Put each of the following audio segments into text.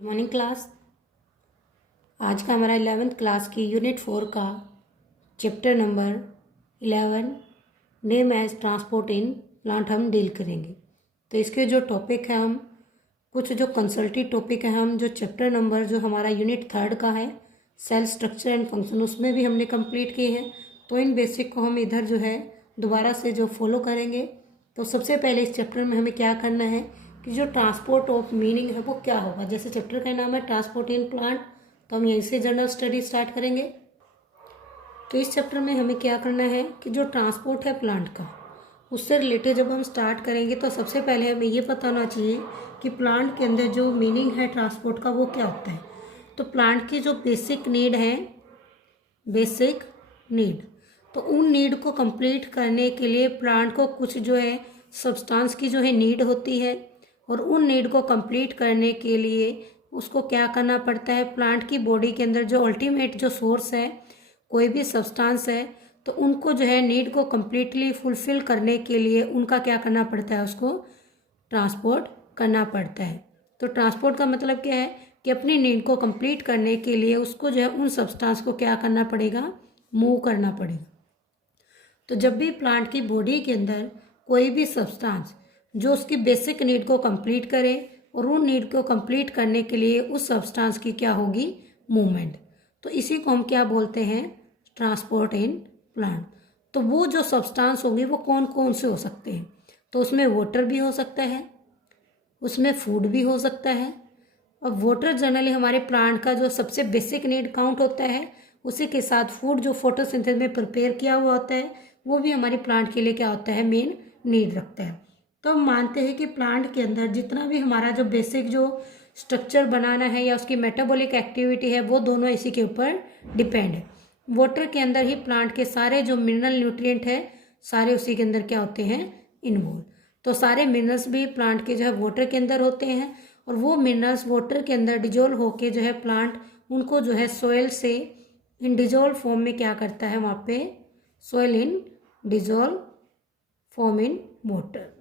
Morning class. आज का हमारा 11th क्लास की यूनिट 4 का chapter number 11 name as transport in plant हम डील करेंगे। तो इसके जो टॉपिक है, हम कुछ जो कंसल्टिव टॉपिक है, हम जो चैप्टर नंबर जो हमारा यूनिट 3 का है सेल स्ट्रक्चर एंड फंक्शन, उसमें भी हमने कंप्लीट किए हैं। तो इन बेसिक को हम इधर जो है दोबारा से जो फॉलो करेंगे। तो सबसे पहले इस चैप्टर में हमें क्या करना है कि जो ट्रांसपोर्ट ऑफ मीनिंग है वो क्या होगा। जैसे चैप्टर का नाम है ट्रांसपोर्ट इन प्लांट, तो हम यहीं से जनरल स्टडी स्टार्ट करेंगे। तो इस चैप्टर में हमें क्या करना है कि जो ट्रांसपोर्ट है प्लांट का, उससे रिलेटेड जब हम स्टार्ट करेंगे तो सबसे पहले हमें ये पता होना चाहिए कि प्लांट के अंदर जो मीनिंग है ट्रांसपोर्ट का वो क्या होता है। तो प्लांट की जो बेसिक नीड है, बेसिक नीड, तो उन नीड को कंप्लीट करने के लिए प्लांट को कुछ जो है सब्सटेंस की जो है नीड होती है, और उन नीड को कंप्लीट करने के लिए उसको क्या करना पड़ता है। प्लांट की बॉडी के अंदर जो अल्टीमेट जो सोर्स है, कोई भी सब्सटेंस है, तो उनको जो है नीड को कम्प्लीटली फुलफिल करने के लिए उनका क्या करना पड़ता है, उसको ट्रांसपोर्ट करना पड़ता है। तो ट्रांसपोर्ट का मतलब क्या है कि अपनी नीड को कंप्लीट करने के लिए उसको जो है उन सब्सटेंस को क्या करना पड़ेगा, मूव करना पड़ेगा। तो जब भी प्लांट की बॉडी के अंदर कोई भी सब्सटेंस जो उसकी बेसिक नीड को कंप्लीट करे, और उन नीड को कंप्लीट करने के लिए उस सब्सटेंस की क्या होगी, मूवमेंट, तो इसी को हम क्या बोलते हैं, ट्रांसपोर्ट इन प्लांट। तो वो जो सब्सटेंस होंगे वो कौन कौन से हो सकते हैं, तो उसमें वाटर भी हो सकता है, उसमें फूड भी हो सकता है। अब वाटर जनरली हमारे प्लांट का जो सबसे बेसिक नीड काउंट होता है, उसी के साथ फूड जो फोटोसिंथेसिस में प्रिपेयर किया हुआ होता है वो भी हमारी प्लांट के लिए क्या होता है, मेन नीड रखता है। तो हम मानते हैं कि प्लांट के अंदर जितना भी हमारा जो बेसिक जो स्ट्रक्चर बनाना है या उसकी मेटाबॉलिक एक्टिविटी है, वो दोनों इसी के ऊपर डिपेंड है। वाटर के अंदर ही प्लांट के सारे जो मिनरल न्यूट्रिएंट है सारे उसी के अंदर क्या होते हैं, इन्वॉल्व। तो सारे मिनरल्स भी प्लांट के जो है वाटर के अंदर होते हैं, और वो मिनरल्स वाटर के अंदर डिजोल्व होके जो है प्लांट उनको जो है सोयल से इन डिजोल्व फॉर्म में क्या करता है, वहाँ पे soil in dissolve form in water.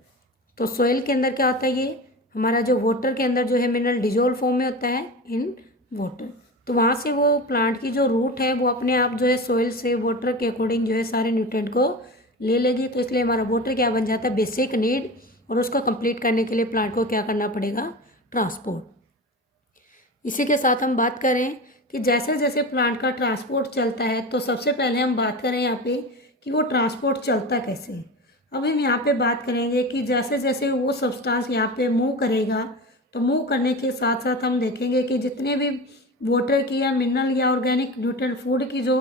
तो सोयल के अंदर क्या होता है, ये हमारा जो वाटर के अंदर जो है मिनरल डिजोल्व फॉर्म में होता है इन वाटर। तो वहाँ से वो प्लांट की जो रूट है वो अपने आप जो है सोयल से वाटर के अकॉर्डिंग जो है सारे न्यूट्रिएंट को ले लेगी। तो इसलिए हमारा वाटर क्या बन जाता है, बेसिक नीड, और उसको कंप्लीट करने के लिए प्लांट को क्या करना पड़ेगा, ट्रांसपोर्ट। इसी के साथ हम बात करें कि जैसे जैसे प्लांट का ट्रांसपोर्ट चलता है, तो सबसे पहले हम बात करें यहाँ पे कि वो ट्रांसपोर्ट चलता कैसे है। अब हम यहाँ पे बात करेंगे कि जैसे जैसे वो सब्सटेंस यहाँ पे मूव करेगा, तो मूव करने के साथ साथ हम देखेंगे कि जितने भी वाटर की या मिनरल या ऑर्गेनिक न्यूट्रिएंट फूड की जो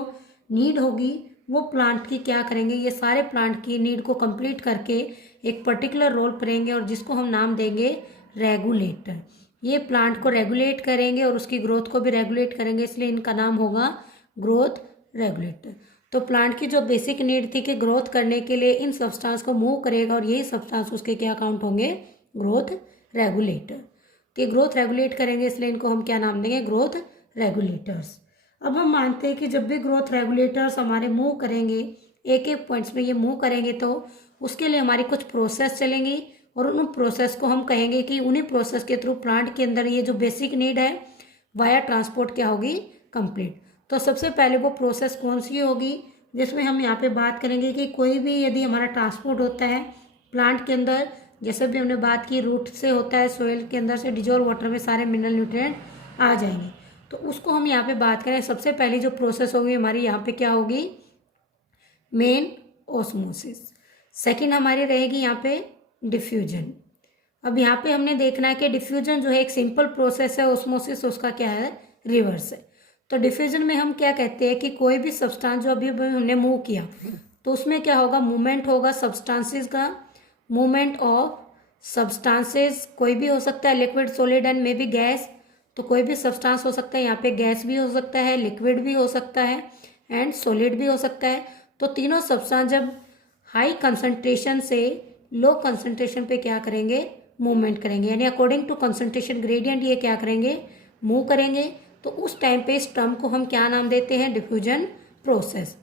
नीड होगी वो प्लांट की क्या करेंगे, ये सारे प्लांट की नीड को कंप्लीट करके एक पर्टिकुलर रोल करेंगे, और जिसको हम नाम देंगे रेगुलेटर। ये प्लांट को रेगुलेट करेंगे और उसकी ग्रोथ को भी रेगुलेट करेंगे, इसलिए इनका नाम होगा ग्रोथ रेगुलेटर। तो प्लांट की जो बेसिक नीड थी कि ग्रोथ करने के लिए इन सब्सटेंस को मूव करेगा, और यही सब्सटेंस उसके क्या काउंट होंगे, ग्रोथ रेगुलेटर। तो ये ग्रोथ रेगुलेट करेंगे, इसलिए इनको हम क्या नाम देंगे, ग्रोथ रेगुलेटर्स। अब हम मानते हैं कि जब भी ग्रोथ रेगुलेटर्स हमारे मूव करेंगे, एक एक पॉइंट्स में ये मूव करेंगे, तो उसके लिए हमारी कुछ प्रोसेस चलेंगी, और उन प्रोसेस को हम कहेंगे कि उन्हीं प्रोसेस के थ्रू प्लांट के अंदर ये जो बेसिक नीड है वाया ट्रांसपोर्ट क्या होगी, कंप्लीट। तो सबसे पहले वो प्रोसेस कौन सी होगी, जिसमें हम यहाँ पे बात करेंगे कि कोई भी यदि हमारा ट्रांसपोर्ट होता है प्लांट के अंदर, जैसे भी हमने बात की रूट से होता है, सोयल के अंदर से डिजोल्व वाटर में सारे मिनरल न्यूट्रिएंट आ जाएंगे, तो उसको हम यहाँ पे बात करें। सबसे पहली जो प्रोसेस होगी हमारी यहाँ पे क्या होगी, मेन ऑस्मोसिस। सेकेंड हमारी रहेगी यहाँ पे डिफ्यूजन। अब यहाँ पे हमने देखना है कि डिफ्यूजन जो है एक सिंपल प्रोसेस है, ऑस्मोसिस उसका क्या है, रिवर्स है। तो डिफ्यूजन में हम क्या कहते हैं कि कोई भी सब्सटेंस जो अभी हमने मूव किया, तो उसमें क्या होगा, मूवमेंट होगा सब्सटेंसेस का, मूवमेंट ऑफ सब्सटेंसेस, कोई भी हो सकता है, liquid, solid and may be gas. तो कोई भी सब्सटेंस हो सकता है, यहाँ पे गैस भी हो सकता है, लिक्विड भी हो सकता है, एंड सॉलिड भी हो सकता है। तो तीनों सब्सटेंस जब हाई कंसंट्रेशन से लो कंसंट्रेशन पे क्या करेंगे, मूवमेंट करेंगे, यानी अकॉर्डिंग टू कंसंट्रेशन ग्रेडियंट ये क्या करेंगे, मूव करेंगे। तो उस टाइम पे इस टर्म को हम क्या नाम देते हैं, डिफ्यूजन प्रोसेस।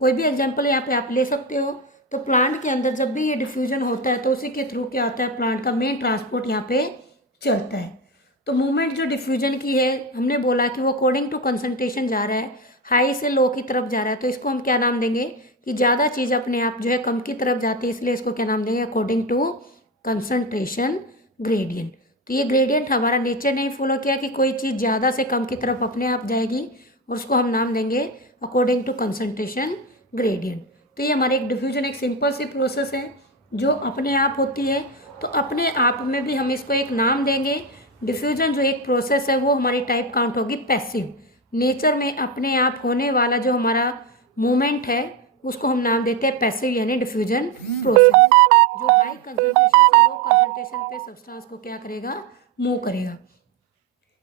कोई भी एग्जांपल यहाँ पे आप ले सकते हो। तो प्लांट के अंदर जब भी ये डिफ्यूजन होता है तो उसी के थ्रू क्या होता है, प्लांट का मेन ट्रांसपोर्ट यहाँ पे चलता है। तो मूवमेंट जो डिफ्यूजन की है हमने बोला कि वो अकॉर्डिंग टू कंसंट्रेशन जा रहा है, हाई से लो की तरफ जा रहा है, तो इसको हम क्या नाम देंगे कि ज़्यादा चीज़ अपने आप जो है कम की तरफ जाती है, इसलिए इसको क्या नाम देंगे अकॉर्डिंग टू कंसंट्रेशन ग्रेडियंट। तो ये ग्रेडियंट हमारा नेचर ने फॉलो किया कि कोई चीज़ ज़्यादा से कम की तरफ अपने आप जाएगी और उसको हम नाम देंगे अकॉर्डिंग टू कंसंट्रेशन ग्रेडियंट। तो ये हमारे एक डिफ्यूजन एक सिंपल सी प्रोसेस है जो अपने आप होती है, तो अपने आप में भी हम इसको एक नाम देंगे। डिफ्यूजन जो एक प्रोसेस है वो हमारी टाइप काउंट होगी पैसिव, नेचर में अपने आप होने वाला जो हमारा मूवमेंट है उसको हम नाम देते हैं पैसिव यानी डिफ्यूजन प्रोसेस, जो हाई कंसंट्रेशन से लो कंसंट्रेशन पे सब्सटेंस को क्या करेगा, मूव करेगा।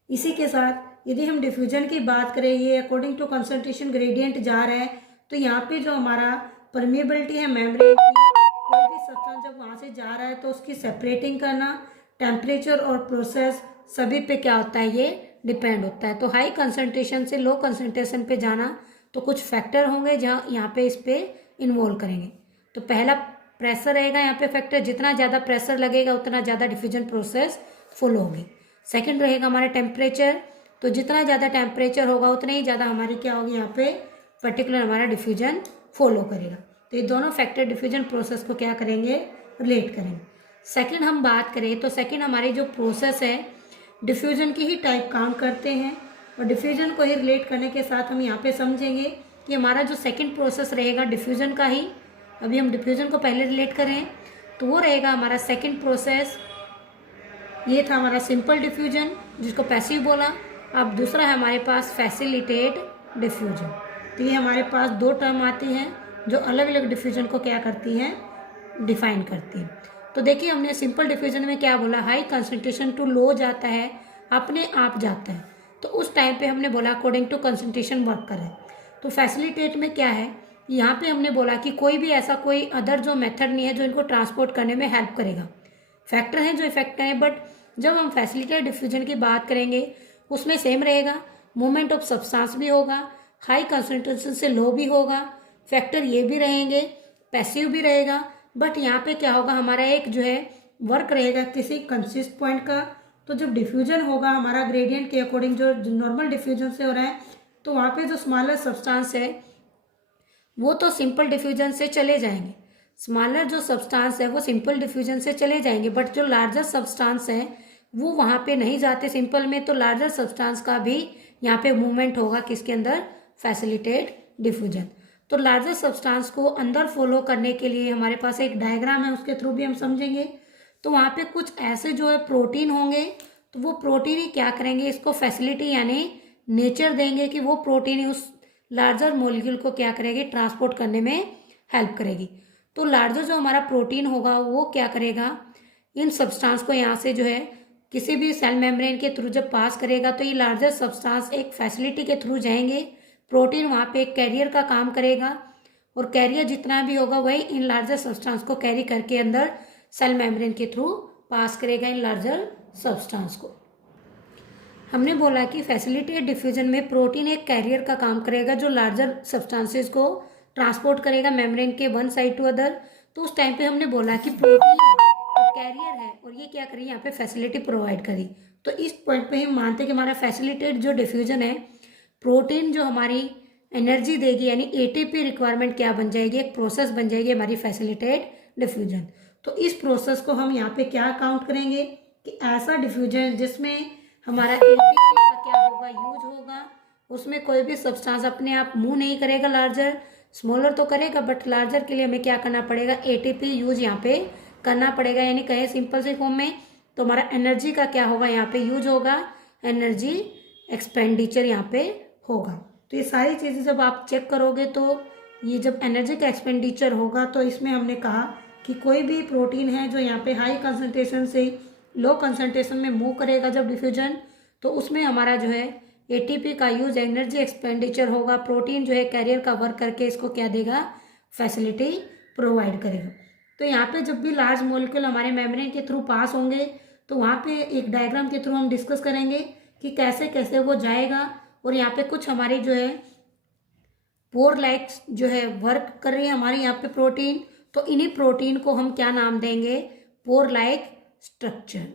इसी के साथ यदि हम डिफ्यूजन की बात करें, ये अकॉर्डिंग टू कंसंट्रेशन ग्रेडियंट जा रहा है, तो यहाँ पे जो हमारा परमेबिलिटी है मेम्ब्रेन की, कोई भी सब्सटेंस जब वहाँ से जा रहा है तो उसकी सेपरेटिंग करना, टेम्परेचर और प्रोसेस सभी पे क्या होता है, ये डिपेंड होता है। तो हाई कंसंट्रेशन से लो कंसंट्रेशन पे जाना तो कुछ फैक्टर होंगे जहाँ यहाँ पे इस पे इन्वॉल्व करेंगे। तो पहला प्रेशर रहेगा यहाँ पे फैक्टर, जितना ज़्यादा प्रेशर लगेगा उतना ज़्यादा डिफ्यूजन प्रोसेस फुल होगी। सेकंड रहेगा हमारा टेम्परेचर, तो जितना ज़्यादा टेम्परेचर होगा उतना ही ज़्यादा हमारी क्या होगी यहाँ पे पर्टिकुलर हमारा डिफ्यूजन फॉलो करेगा। तो ये दोनों फैक्टर डिफ्यूजन प्रोसेस को क्या करेंगे, रिलेट करेंगे। सेकंड हम बात करें तो सेकंड हमारी जो प्रोसेस है डिफ्यूजन की ही टाइप काउंट करते हैं, और डिफ्यूजन को ही रिलेट करने के साथ हम यहाँ पे समझेंगे कि हमारा जो सेकंड प्रोसेस रहेगा डिफ्यूजन का ही, अभी हम डिफ्यूजन को पहले रिलेट करें तो वो रहेगा हमारा सेकंड प्रोसेस। ये था हमारा सिंपल डिफ्यूजन जिसको पैसिव बोला। अब दूसरा है हमारे पास फैसिलिटेट डिफ्यूजन। तो ये हमारे पास दो टर्म आती हैं जो अलग अलग डिफ्यूजन को क्या करती हैं, डिफाइन करती हैं। तो देखिए हमने सिंपल डिफ्यूजन में क्या बोला, हाई कंसंट्रेशन टू लो जाता है, अपने आप जाता है, तो उस टाइम पे हमने बोला अकॉर्डिंग टू कंसंट्रेशन वर्क करे। तो फैसिलिटेट में क्या है, यहाँ पे हमने बोला कि कोई भी ऐसा कोई अदर जो मेथड नहीं है जो इनको ट्रांसपोर्ट करने में हेल्प करेगा, फैक्टर हैं जो इफेक्ट करें, बट जब हम फैसिलिटेट डिफ्यूजन की बात करेंगे उसमें सेम रहेगा, मूवमेंट ऑफ सब्सटेंस भी होगा, हाई कंसंट्रेशन से लो भी होगा, फैक्टर ये भी रहेंगे, पैसिव भी रहेगा, बट यहाँ पे क्या होगा हमारा एक जो है वर्क रहेगा किसी कंसिस्ट पॉइंट का। तो जब डिफ्यूजन होगा हमारा ग्रेडियंट के अकॉर्डिंग जो नॉर्मल डिफ्यूजन से हो रहा है, तो वहाँ पे जो स्मॉलर सब्सटेंस है वो तो सिंपल डिफ्यूजन से चले जाएंगे, स्मॉलर जो सब्सटेंस है वो सिंपल डिफ्यूजन से चले जाएंगे, बट जो लार्जर सब्सटेंस है वो वहाँ पे नहीं जाते सिंपल में, तो लार्जर सब्सटेंस का भी यहाँ पे मूवमेंट होगा किसके अंदर, फैसिलिटेट डिफ्यूजन। तो लार्जर सब्सटेंस को अंदर फॉलो करने के लिए हमारे पास एक डायग्राम है, उसके थ्रू भी हम समझेंगे। तो वहाँ पे कुछ ऐसे जो है प्रोटीन होंगे, तो वो प्रोटीन ही क्या करेंगे, इसको फैसिलिटी यानी नेचर देंगे कि वो प्रोटीन ही उस लार्जर मॉलिक्यूल को क्या करेगी, ट्रांसपोर्ट करने में हेल्प करेगी। तो लार्जर जो हमारा प्रोटीन होगा वो क्या करेगा, इन सब्सटेंस को यहाँ से जो है किसी भी सेल मेम्ब्रेन के थ्रू जब पास करेगा तो ये लार्जर सब्सटेंस एक फैसिलिटी के थ्रू जाएंगे, प्रोटीन वहाँ पे एक कैरियर का काम करेगा, और कैरियर जितना भी होगा वही इन लार्जर सब्सटेंस को कैरी करके अंदर सेल मेम्ब्रेन के थ्रू पास करेगा इन लार्जर सब्सटेंस को। हमने बोला कि फैसिलिटेट डिफ्यूजन में प्रोटीन एक कैरियर का काम करेगा जो लार्जर सब्सटेंसेस को ट्रांसपोर्ट करेगा मेम्ब्रेन के वन साइड टू अदर। तो उस टाइम पे हमने बोला कि प्रोटीन कैरियर है और ये क्या करी, यहाँ पे फैसिलिटी प्रोवाइड करी। तो इस पॉइंट पे हम मानते हैं कि हमारा फैसिलिटेट जो डिफ्यूजन है, प्रोटीन जो हमारी एनर्जी देगी यानी एटीपी रिक्वायरमेंट क्या बन जाएगी, एक प्रोसेस बन जाएगी हमारी फैसिलिटेट डिफ्यूजन। तो इस प्रोसेस को हम यहाँ पे क्या काउंट करेंगे कि ऐसा डिफ्यूजन जिसमें हमारा एटीपी का क्या होगा, यूज होगा, उसमें कोई भी सब्सटेंस अपने आप मूव नहीं करेगा, लार्जर स्मॉलर तो करेगा, बट लार्जर के लिए हमें क्या करना पड़ेगा, एटीपी यूज यहाँ पे करना पड़ेगा। यानी कहें सिंपल से फॉर्म में तो हमारा एनर्जी का क्या होगा, यहाँ पे यूज होगा, एनर्जी एक्सपेंडिचर यहाँ पे होगा। तो ये सारी चीज़ें जब आप चेक करोगे तो ये जब एनर्जी का एक्सपेंडिचर होगा तो इसमें हमने कहा कि कोई भी प्रोटीन है जो यहाँ पे हाई कंसंट्रेशन से लो कंसंट्रेशन में मूव करेगा जब डिफ्यूजन, तो उसमें हमारा जो है एटीपी का यूज, एनर्जी एक्सपेंडिचर होगा, प्रोटीन जो है कैरियर का वर्क करके इसको क्या देगा, फैसिलिटी प्रोवाइड करेगा। तो यहाँ पे जब भी लार्ज मॉलिक्यूल हमारे मेम्ब्रेन के थ्रू पास होंगे तो वहाँ पे एक डायग्राम के थ्रू हम डिस्कस करेंगे कि कैसे कैसे वो जाएगा, और यहाँ पे कुछ हमारी जो है पोर लाइक जो है वर्क कर रही है हमारे यहाँ पे प्रोटीन, तो इन्हीं प्रोटीन को हम क्या नाम देंगे, पोर लाइक स्ट्रक्चर।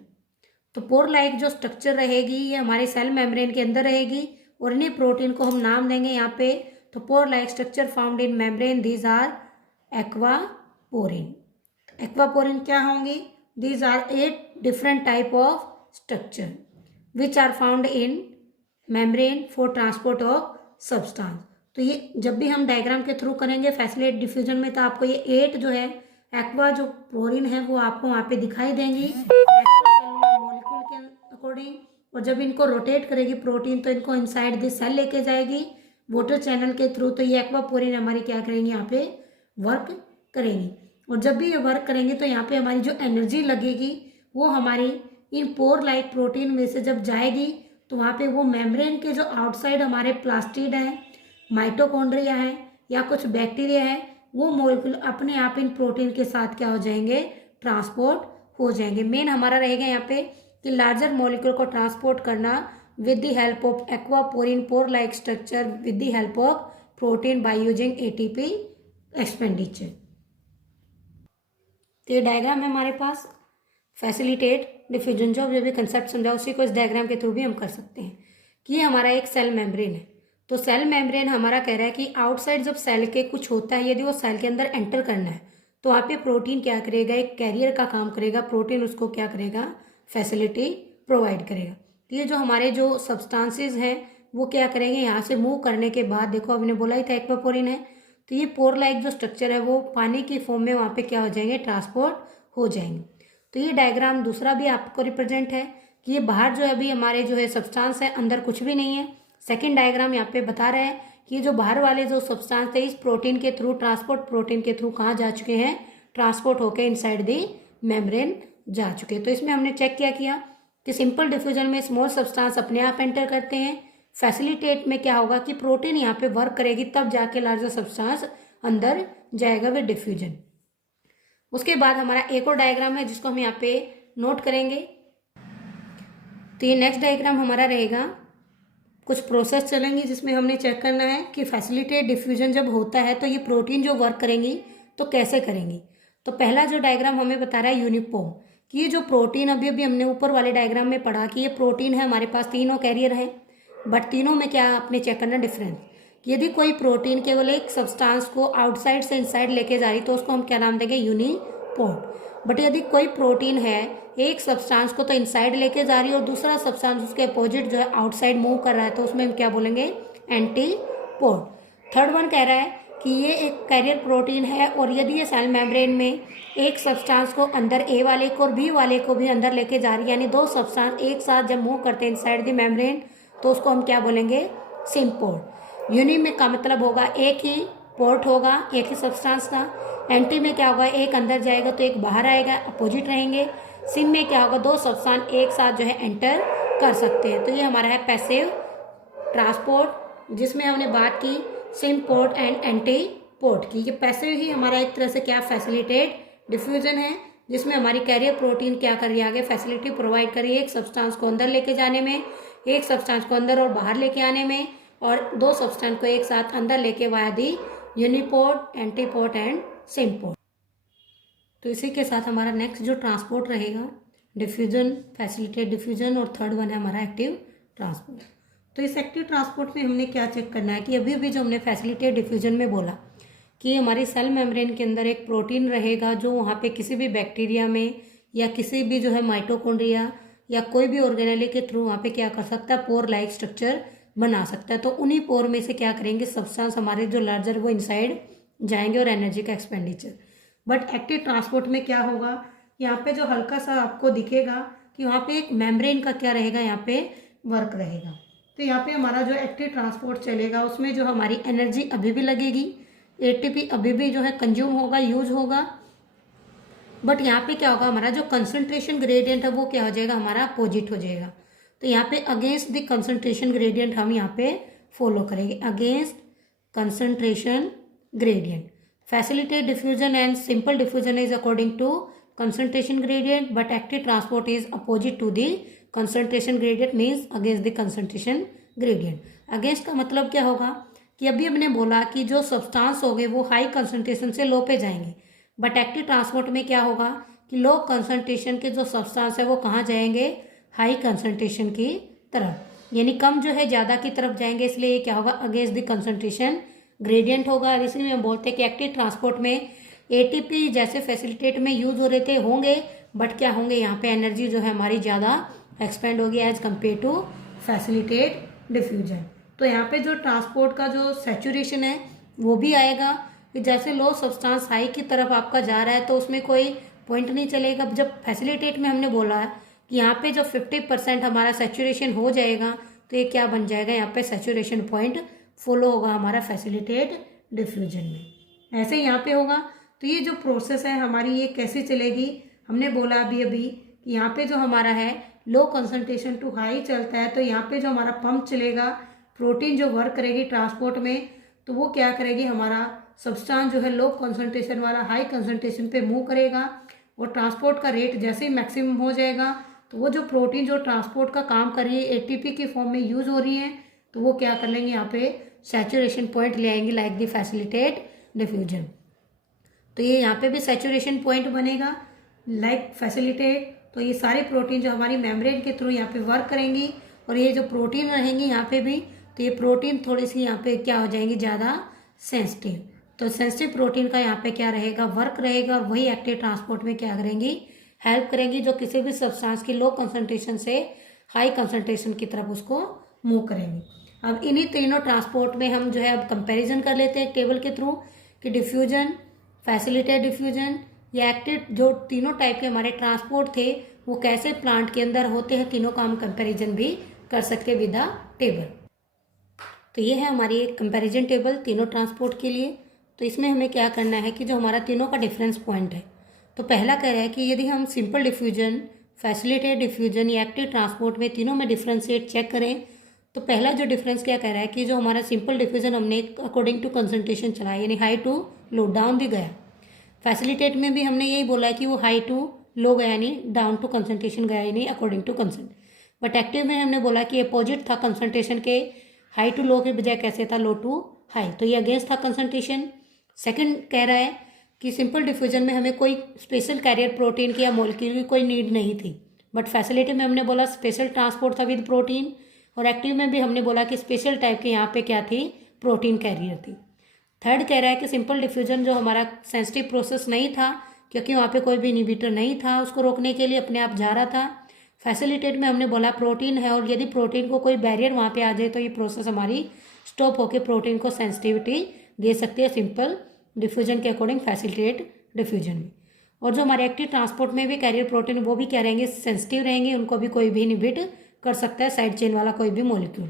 तो पोर लाइक जो स्ट्रक्चर रहेगी ये हमारे सेल मेम्ब्रेन के अंदर रहेगी और इन्हीं प्रोटीन को हम नाम देंगे यहाँ पे। तो pore like structure found in membrane, these are aquaporin. Aquaporin क्या होंगी? These are 8 different type of structure which are found in membrane for transport of substance. तो ये जब भी हम डायग्राम के थ्रू करेंगे फैसिलिटेट डिफ्यूजन में, तो आपको ये 8 जो है एक्वा जो पोरिन है वो आपको वहाँ पे दिखाई देंगी एक्स्ट्रा मॉलिक्यूल के अकॉर्डिंग। और जब इनको रोटेट करेगी प्रोटीन तो इनको इनसाइड दिस सेल लेके जाएगी वाटर चैनल के थ्रू। तो ये एक्वापोरिन हमारी क्या करेंगी? यहाँ पे वर्क करेंगी। और जब भी ये वर्क करेंगे तो यहाँ पे हमारी जो एनर्जी लगेगी वो हमारी इन पोर लाइक प्रोटीन में से जब जाएगी तो वहाँ पे वो मेम्ब्रेन के जो आउटसाइड हमारे प्लास्टिड है, माइटोकॉन्ड्रिया है या कुछ बैक्टीरिया है, वो मॉलिक्यूल अपने आप इन प्रोटीन के साथ क्या हो जाएंगे? ट्रांसपोर्ट हो जाएंगे। मेन हमारा रहेगा यहाँ पे कि लार्जर मॉलिक्यूल को ट्रांसपोर्ट करना with the help of aquaporin pore like structure with the help of protein by using ATP expenditure. तो ये डायग्राम है हमारे पास फैसिलिटेट डिफ्यूजन। जो भी कंसेप्ट समझा उसी को इस डायग्राम के थ्रू भी हम कर सकते हैं कि ये हमारा एक सेल मेम्ब्रेन है। तो सेल मेम्ब्रेन हमारा कह रहा है कि आउटसाइड जब सेल के कुछ होता है, यदि वो सेल के अंदर एंटर करना है तो वहाँ पे प्रोटीन क्या करेगा? एक कैरियर का काम करेगा। प्रोटीन उसको क्या करेगा? फैसिलिटी प्रोवाइड करेगा। तो ये जो हमारे जो सब्सटेंसेस हैं वो क्या करेंगे? यहाँ से मूव करने के बाद देखो अभी ने बोला ही था एक्वापोरिन है, तो ये पोर लाइक जो स्ट्रक्चर है वो पानी की फॉर्म में वहाँ पे क्या हो जाएंगे? ट्रांसपोर्ट हो जाएंगे। तो ये डायग्राम दूसरा भी आपको रिप्रेजेंट है कि ये बाहर जो है अभी हमारे जो है सब्सटेंस है, अंदर कुछ भी नहीं है। सेकेंड डायग्राम यहाँ पे बता रहे हैं कि ये जो बाहर वाले जो सब्सटेंस थे इस प्रोटीन के थ्रू ट्रांसपोर्ट प्रोटीन के थ्रू कहाँ जा चुके हैं? ट्रांसपोर्ट होकर इनसाइड दी मेम्ब्रेन जा चुके हैं। तो इसमें हमने चेक किया कि सिंपल डिफ्यूजन में स्मॉल सब्सटेंस अपने आप एंटर करते हैं। फैसिलिटेट में क्या होगा कि प्रोटीन यहाँ पे वर्क करेगी तब जाके लार्जर सब्सटेंस अंदर जाएगा विद डिफ्यूजन। उसके बाद हमारा एक और डायग्राम है जिसको हम यहाँ पे नोट करेंगे। तो ये नेक्स्ट डायग्राम हमारा रहेगा, कुछ प्रोसेस चलेंगी जिसमें हमने चेक करना है कि फैसिलिटेट डिफ्यूजन जब होता है तो ये प्रोटीन जो वर्क करेंगी तो कैसे करेंगी। तो पहला जो डायग्राम हमें बता रहा है यूनिपोर्म, कि ये जो प्रोटीन अभी हमने ऊपर वाले डायग्राम में पढ़ा कि ये प्रोटीन है, हमारे पास तीनों कैरियर है, बट तीनों में क्या आपने चेक करना डिफरेंस। यदि कोई प्रोटीन केवल एक सब्सटेंस को आउटसाइड से इनसाइड लेके जा रही तो उसको हम क्या नाम देंगे? यूनिपोर्ट। बट यदि कोई प्रोटीन है एक सब्सटेंस को तो इनसाइड लेके जा रही है और दूसरा सब्सटेंस उसके अपोजिट जो है आउटसाइड मूव कर रहा है तो उसमें हम क्या बोलेंगे? एंटीपोर्ट। थर्ड वन कह रहा है कि ये एक कैरियर प्रोटीन है और यदि ये सेल मेम्ब्रेन में एक सब्सटेंस को अंदर ए वाले को और बी वाले को भी अंदर लेके जा रही है, यानी दो सब्सटेंस एक साथ जब मूव करते हैं इनसाइड द मेम्ब्रेन तो उसको हम क्या बोलेंगे? सिम्पोर्ट। यूनि में का मतलब होगा एक ही पोर्ट होगा एक ही सब्सटेंस का। एंटी में क्या होगा? एक अंदर जाएगा तो एक बाहर आएगा, अपोजिट रहेंगे। सिम में क्या होगा? दो सब्सटेंस एक साथ जो है एंटर कर सकते हैं। तो ये हमारा है पैसिव ट्रांसपोर्ट जिसमें हमने बात की SIM port and anti port की। ये पैसिव ही हमारा एक तरह से क्या फैसिलिटेट डिफ्यूजन है जिसमें हमारी कैरियर प्रोटीन क्या कर रही है? आगे फैसिलिटी प्रोवाइड कर रही है एक सब्सटेंस को अंदर लेके जाने में, एक सब्सटेंस को अंदर और बाहर लेके आने में, और दो सब्सटेंस को एक साथ अंदर लेके via the uniport, antiport and symport. तो इसी के साथ हमारा नेक्स्ट जो ट्रांसपोर्ट रहेगा डिफ्यूजन, फैसिलिटेट डिफ्यूजन, और थर्ड वन है हमारा एक्टिव ट्रांसपोर्ट। तो इस एक्टिव ट्रांसपोर्ट में हमने क्या चेक करना है कि अभी जो हमने फैसिलिटेट डिफ्यूजन में बोला कि हमारी सेल मेम्ब्रेन के अंदर एक प्रोटीन रहेगा जो वहाँ पे किसी भी बैक्टीरिया में या किसी भी जो है माइटोकॉन्ड्रिया या कोई भी ऑर्गेनेली के थ्रू वहाँ पे क्या कर सकता है? पोर लाइक स्ट्रक्चर बना सकता है। तो उन्हीं पोर में से क्या करेंगे? सब्सटेंस हमारे जो लार्जर वो इनसाइड जाएंगे और एनर्जी का एक्सपेंडिचर। बट एक्टिव ट्रांसपोर्ट में क्या होगा? यहाँ पे जो हल्का सा आपको दिखेगा कि वहाँ पे एक मेम्ब्रेन का क्या रहेगा? यहाँ पे वर्क रहेगा। तो यहाँ पे हमारा जो एक्टिव ट्रांसपोर्ट चलेगा उसमें जो हमारी एनर्जी अभी भी लगेगी, एटीपी अभी भी जो है कंज्यूम होगा, यूज होगा, बट यहाँ पे क्या होगा? हमारा जो कंसंट्रेशन ग्रेडियंट है वो क्या हो जाएगा? हमारा अपोजिट हो जाएगा। तो यहाँ पे अगेंस्ट द कंसंट्रेशन ग्रेडियंट हम यहाँ पे फॉलो करेंगे, against concentration gradient. Facilitate diffusion and simple diffusion is according to concentration gradient but active transport is opposite to the concentration gradient means against the concentration gradient। against का मतलब क्या होगा कि अभी हमने बोला कि जो सब्सटेंस हो गए वो हाई कंसंट्रेशन से लो पे जाएंगे, बट एक्टिव ट्रांसपोर्ट में क्या होगा कि लो कंसंट्रेशन के जो सब्सटेंस है वो कहाँ जाएंगे? हाई कंसंट्रेशन की तरफ, यानी कम जो है ज़्यादा की तरफ जाएंगे, इसलिए ये क्या होगा, अगेंस्ट द कंसंट्रेशन ग्रेडियंट होगा। इसलिए हम बोलते हैं कि एक्टिव ट्रांसपोर्ट में एटीपी जैसे फैसिलिटेट में यूज हो रहे थे होंगे, बट क्या होंगे, यहाँ पे एनर्जी जो है हमारी ज़्यादा एक्सपेंड होगी as compare to facilitate diffusion. तो यहाँ पे जो ट्रांसपोर्ट का जो सैचुरेशन है वो भी आएगा कि जैसे लो सब्सटेंस हाई की तरफ आपका जा रहा है तो उसमें कोई पॉइंट नहीं चलेगा। जब फैसिलिटेट में हमने बोला है कि यहाँ पे जब 50% हमारा सैचुरेशन हो जाएगा तो ये क्या बन जाएगा, यहाँ पे सैचुरेशन पॉइंट फॉलो होगा हमारा फैसिलिटेट डिफ्यूजन में। ऐसे यहाँ पे होगा। तो ये जो प्रोसेस है हमारी ये कैसे चलेगी, हमने बोला अभी कि यहाँ पे जो हमारा है लो कंसंट्रेशन टू हाई चलता है, तो यहाँ पे जो हमारा पंप चलेगा, प्रोटीन जो वर्क करेगी ट्रांसपोर्ट में, तो वो क्या करेगी, हमारा सब्सटेंस जो है लो कंसंट्रेशन वाला हाई कंसंट्रेशन पे मूव करेगा, और ट्रांसपोर्ट का रेट जैसे ही मैक्सिमम हो जाएगा तो वो जो प्रोटीन जो ट्रांसपोर्ट का काम कर रही है एटीपी के फॉर्म में यूज हो रही है, तो वो क्या कर लेंगे, यहाँ पे सैचुरेशन पॉइंट ले आएंगे लाइक द फैसिलिटेट डिफ्यूजन। तो ये यहाँ पे भी सैचुरेशन पॉइंट बनेगा लाइक फैसिलिटेट। तो ये सारे प्रोटीन जो हमारी मेम्ब्रेन के थ्रू यहाँ पे वर्क करेंगी, और ये जो प्रोटीन रहेंगी यहाँ पे भी, तो ये प्रोटीन थोड़ी सी यहाँ पे क्या हो जाएंगी, ज़्यादा सेंसिटिव। तो सेंसिटिव प्रोटीन का यहाँ पे क्या रहेगा, वर्क रहेगा, और वही एक्टिव ट्रांसपोर्ट में क्या करेंगी, हेल्प करेंगी, जो किसी भी सब्सटेंस की लो कंसंट्रेशन से हाई कंसंट्रेशन की तरफ उसको मूव करेंगी। अब इन्हीं तीनों ट्रांसपोर्ट में हम जो है अब कंपैरिजन कर लेते हैं टेबल के थ्रू कि डिफ्यूजन, फैसिलिटेट डिफ्यूजन या एक्टिव, जो तीनों टाइप के हमारे ट्रांसपोर्ट थे वो कैसे प्लांट के अंदर होते हैं, तीनों का हम कंपैरिजन भी कर सकते हैं विद द टेबल। तो ये है हमारी एक कंपैरिजन टेबल तीनों ट्रांसपोर्ट के लिए। तो इसमें हमें क्या करना है कि जो हमारा तीनों का डिफरेंस पॉइंट है, तो पहला कह रहा है कि यदि हम सिंपल डिफ्यूजन, फैसिलिटेट डिफ्यूजन या एक्टिव ट्रांसपोर्ट में तीनों में डिफ्रेंशिएट चेक करें, तो पहला जो डिफरेंस क्या कह रहा है कि जो हमारा सिंपल डिफ्यूजन हमने अकॉर्डिंग टू कंसंट्रेशन चलाया, यानी हाई टू लो डाउन भी गया। फैसिलिटेट में भी हमने यही बोला है कि वो हाई टू लो गया, यानी डाउन टू कंसंट्रेशन गया, यानी अकॉर्डिंग टू कंसंट। बट एक्टिव में हमने बोला कि अपोजिट था कंसंट्रेशन के, हाई टू लो के बजाय कैसे था, लो टू हाई, तो ये अगेंस्ट था कंसंट्रेशन। सेकंड कह रहा है कि सिंपल डिफ्यूजन में हमें कोई स्पेशल कैरियर प्रोटीन की या मोलिक्यूल की कोई नीड नहीं थी, बट फैसिलिटी में हमने बोला स्पेशल ट्रांसपोर्ट था विद प्रोटीन, और एक्टिव में भी हमने बोला कि स्पेशल टाइप की यहाँ पे क्या थी, प्रोटीन कैरियर थी। थर्ड कह रहा है कि सिंपल डिफ्यूजन जो हमारा सेंसिटिव प्रोसेस नहीं था, क्योंकि वहाँ पे कोई भी इनहिबिटर नहीं था उसको रोकने के लिए, अपने आप जा रहा था। फैसिलिटेट में हमने बोला प्रोटीन है, और यदि प्रोटीन को कोई बैरियर वहाँ पे आ जाए तो ये प्रोसेस हमारी स्टॉप होकर प्रोटीन को सेंसिटिविटी दे सकती है सिंपल डिफ्यूजन के अकॉर्डिंग फैसिलिटेट डिफ्यूजन में। और जो हमारे एक्टिव ट्रांसपोर्ट में भी कैरियर प्रोटीन, वो भी क्या रहेंगे, सेंसिटिव रहेंगे, उनको भी कोई भी इनहिबिट कर सकता है साइड चेन वाला कोई भी मॉलिक्यूल।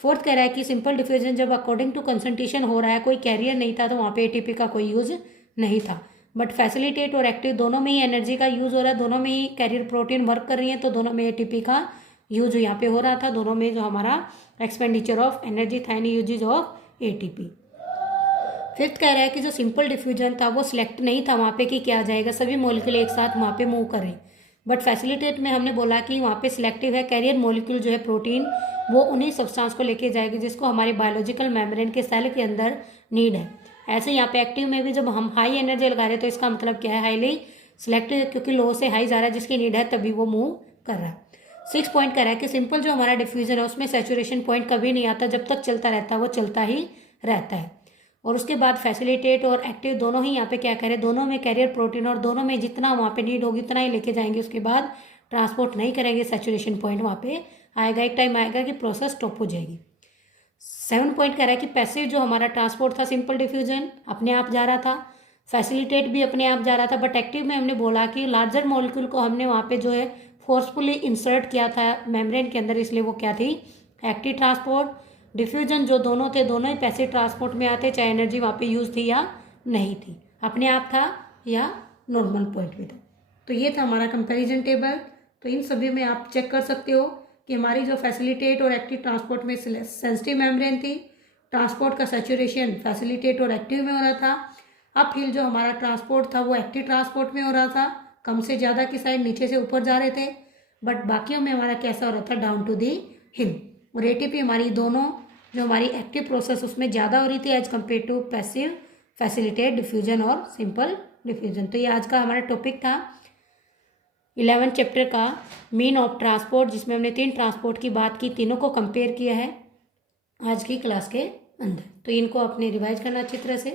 फोर्थ कह रहा है कि सिंपल डिफ्यूजन जब अकॉर्डिंग टू कंसंट्रेशन हो रहा है, कोई कैरियर नहीं था, तो वहाँ पे एटीपी का कोई यूज नहीं था। बट फैसिलिटेट और एक्टिव दोनों में ही एनर्जी का यूज हो रहा है, दोनों में ही कैरियर प्रोटीन वर्क कर रही है, तो दोनों में एटीपी का यूज यहाँ पे हो रहा था, दोनों में जो हमारा एक्सपेंडिचर ऑफ एनर्जी था, यानी यूजेज ऑफ एटीपी। फिफ्थ कह रहा है कि जो सिंपल डिफ्यूजन था वो सिलेक्ट नहीं था वहाँ पे कि क्या जाएगा, सभी मॉलिक्यूल एक साथ वहाँ पे मूव करें। बट फैसिलिटेट में हमने बोला कि वहाँ पे सिलेक्टिव है, कैरियर मॉलिक्यूल जो है प्रोटीन, वो उन्हीं सब्सटेंस को लेके जाएगी जिसको हमारे बायोलॉजिकल मेम्ब्रेन के सेल के अंदर नीड है। ऐसे यहाँ पे एक्टिव में भी जब हम हाई एनर्जी लगा रहे हैं तो इसका मतलब क्या है, हाईली सिलेक्टिव, क्योंकि लो से हाई जा रहा है जिसकी नीड है तभी वो मूव कर रहा है। 6 पॉइंट कह रहा है कि सिंपल जो हमारा डिफ्यूजन है उसमें सैचुरेशन पॉइंट कभी नहीं आता, जब तक चलता रहता है वो चलता ही रहता है। और उसके बाद फैसिलिटेट और एक्टिव दोनों ही यहाँ पे क्या करें, दोनों में कैरियर प्रोटीन, और दोनों में जितना वहाँ पे नीड होगी उतना ही लेके जाएंगे, उसके बाद ट्रांसपोर्ट नहीं करेंगे, सैचुरेशन पॉइंट वहाँ पे आएगा, एक टाइम आएगा कि प्रोसेस स्टॉप हो जाएगी। 7 पॉइंट कह रहा है कि पैसिव जो हमारा ट्रांसपोर्ट था सिंपल डिफ्यूजन अपने आप जा रहा था, फैसिलिटेट भी अपने आप जा रहा था, बट एक्टिव में हमने बोला कि लार्जर मॉलिक्यूल को हमने वहाँ पे जो है फोर्सफुली इंसर्ट किया था मेम्ब्रेन के अंदर, इसलिए वो क्या थी, एक्टिव ट्रांसपोर्ट। डिफ्यूजन जो दोनों थे दोनों ही पैसिव ट्रांसपोर्ट में आते, चाहे एनर्जी वहाँ पे यूज थी या नहीं थी, अपने आप था या नॉर्मल पॉइंट में था। तो ये था हमारा कंपैरिजन टेबल। तो इन सभी में आप चेक कर सकते हो कि हमारी जो फैसिलिटेट और एक्टिव ट्रांसपोर्ट में सेंसिटिव मेम्ब्रेन थी, ट्रांसपोर्ट का सैचुरेशन फैसिलिटेट और एक्टिव में हो रहा था। अब हिल जो हमारा ट्रांसपोर्ट था वो एक्टिव ट्रांसपोर्ट में हो रहा था, कम से ज़्यादा की साइड नीचे से ऊपर जा रहे थे, बट बाकियों में हमारा कैसा हो रहा था, डाउन टू दी हिल। और एटीपी हमारी दोनों जो हमारी एक्टिव प्रोसेस उसमें ज़्यादा हो रही थी as compare to passive, facilitate diffusion और सिंपल डिफ्यूजन। तो ये आज का हमारा टॉपिक था। 11 चैप्टर का मीन ऑफ ट्रांसपोर्ट, जिसमें हमने 3 ट्रांसपोर्ट की बात की, तीनों को कंपेयर किया है आज की क्लास के अंदर। तो इनको आपने रिवाइज करना अच्छी तरह से।